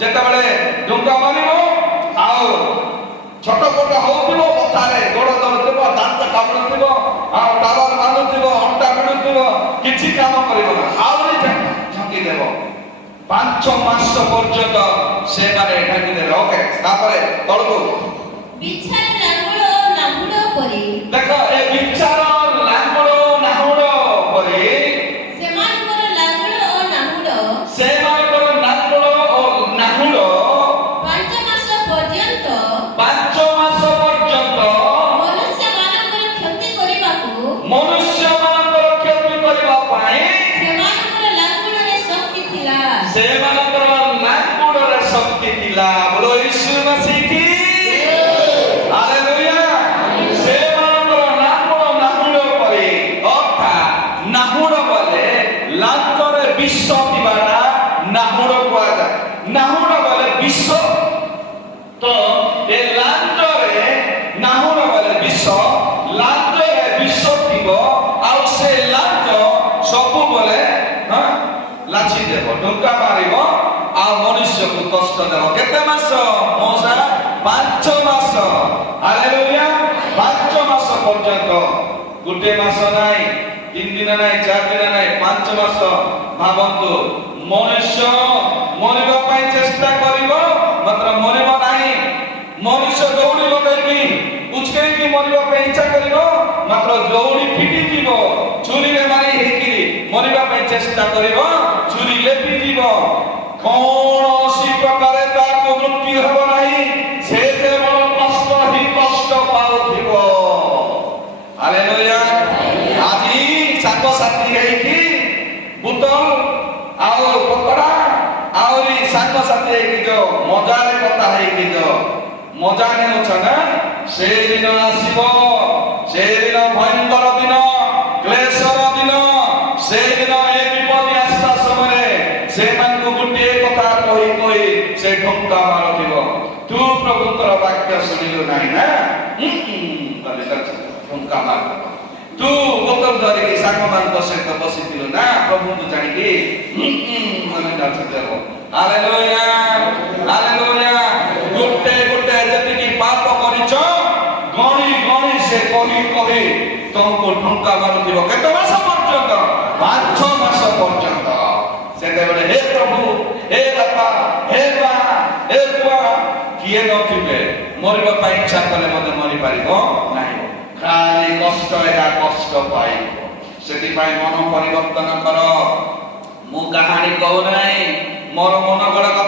ଯେତେବେଳେ ଡୁଙ୍କା ମାରିବ ଆଉ ଛଟପଟ ହଉଥିବ, କଥାରେ ଗୋଡ଼ ଧରୁଥିବ, ଦାନ୍ତ କାମୁଡୁଥିବ, ଆଉ ଟାବର ମାନୁଥିବ, ଅଣ୍ଟା ଭିଡୁଥିବ, କିଛି କାମ କରିବ ନା, ଆହୁରି ଝାଙ୍କି ଦେବ। 5 ମାସ ପର୍ଯ୍ୟନ୍ତ ସେମାନେ ଢାଙ୍କି ଦେବେ। ଓକେ, ତାପରେ ତଳକୁ ବିଛାର ଲାଙ୍ଗୁଳ ନାହୁଡ଼ ପରି। ଦେଖ, ଏ ବିଛାର ଲାଙ୍ଗୁଳ ନାହୁଡ଼ ପରି ସେମାନଙ୍କର ଲାଙ୍ଗୁଳ ଓ ନାହୁଡ଼ 5 ମାସ ପର୍ଯ୍ୟନ୍ତ ମନୁଷ୍ୟମାନଙ୍କର କ୍ଷତି କରିବା ପାଇଁ ସେମାନଙ୍କର ଲାଙ୍ଗୁଳରେ ଶକ୍ତି ଥିଲା। ବୋଲୋ ୟୀଶୁ ମसीह की हालेलुया। ସେମାନଙ୍କର ଲାଙ୍ଗୁଳ ନାହୁଡ଼ ପରି, ଅର୍ଥାତ୍ ନାହୁଡ଼ ବୋଲେ ଲାଞ୍ଜରେ ବିଷ ଥିବାଟା ନାହୁଡ଼ କୁହାଯାଏ। ନାହୁଡ଼ ବୋଲେ ବିଷ, ତ ଏ ଲାଞ୍ଜରେ ନାହୁଡ଼ ବୋଲେ ବିଷ, ଲାଞ୍ଜରେ ବିଷ ଥିବ, ଆଉ ସେ ଲାଞ୍ଜ ସବୁବେଳେ ଲାଛି ଦେବ, ଡଙ୍କା ମାରିବ, ଆଉ ମନୁଷ୍ୟକୁ କଷ୍ଟ ଦେବ। କେତେ ମାସ ମଉସା? 5 ମାସ। ହାଲେଲୁୟା। 5 ମାସ ପର୍ଯ୍ୟନ୍ତ, ଗୋଟିଏ ମାସ ନାହିଁ, 3 ଦିନ ନାହିଁ, 4 ଦିନ ନାହିଁ, 5 ମାସ। ଭାବନ୍ତୁ, ମନୁଷ୍ୟ ମରିବା ପାଇଁ ଚେଷ୍ଟା କରିବ, ମାତ୍ର ମରିବ ନାହିଁ। ମନୁଷ୍ୟ ଦୌଡ଼ି ଲଗେଇକି ଉଚକେଇକି ମରିବା ପାଇଁ ଇଚ୍ଛା କରିବ, ମାତ୍ର ଦୌଡ଼ି ଫିଟିଯିବ। ଛୁରୀରେ ମାରି ହେଇକି ମରିବା ପାଇଁ ଚେଷ୍ଟା କରିବ, ଛୁରୀ ଲେପିଯିବ। କୌଣସି ପ୍ରକାରେ ତାକୁ ମୃତ୍ୟୁ ହେବ ନାହିଁ, ସେ କେବଳ କଷ୍ଟ ହିଁ କଷ୍ଟ ପାଉଥିବ। ହାଲେଲୁୟା। ଆଜି ସାଙ୍ଗସାଥି ହେଇକି ବୁତଲ ଆଉ ପକଡ଼ା ଆହୁରି ସାଙ୍ଗସାଥି ହେଇକି ଯୋଉ ମଜାରେ କଥା ହେଇକି ଯୋଉ ମଜା ନେଉଛ ନା, ସେଦିନ ଆସିବ, ସେଦିନ ଭୟଙ୍କର ଦିନ, କ୍ଲେଶର ଦିନ। ସେଦିନ ଏ ବିପତ୍ତି ଆସିବା ସମୟରେ ସେମାନଙ୍କୁ ଗୋଟିଏ କଥା କହି କହି ସେ ଢଙ୍କା ମାରୁଥିବ, ତୁ ପ୍ରଭୁଙ୍କର ବାକ୍ୟ ଶୁଣିଲୁ ନାହିଁ ନା, ଢଙ୍କା ମାରୁଥିବ। ତୁ ବୋତଲ ଧରିକି ସାଙ୍ଗମାନଙ୍କ ସହିତ ବସିଥିଲୁ ନା, ପ୍ରଭୁଙ୍କୁ ଜାଣିକି ମାନେ ନାଚୁଥିବ। Hallelujah, hallelujah. ଗୋଟେ ଗୋଟେ ଯେତିକି ପାପ କରିଛ, ଗଣି ଗଣି ସେ କହି କହି ତମକୁ ଢଙ୍କା ମାରୁଥିବ। କେତେ ମାସ ପର୍ଯ୍ୟନ୍ତ? 5 ମାସ ପର୍ଯ୍ୟନ୍ତ। ସେତେବେଳେ ହେ ପ୍ରଭୁ, ହେ ବାପା, ହେ ମା, ହେ ପୁଅ, କିଏ ନଥିବେ, ମରିବା ପାଇଁ ଇଚ୍ଛା କଲେ ମଧ୍ୟ ମରିପାରିବ ନାହିଁ, ଖାଲି କଷ୍ଟ, ଏହା କଷ୍ଟ ପାଇବ। ସେଥିପାଇଁ ମନ ପରିବର୍ତ୍ତନ କର। ମୁଁ କାହାଣୀ କହୁନାହିଁ, ମୋର ମନ ଗଡ଼ କଥା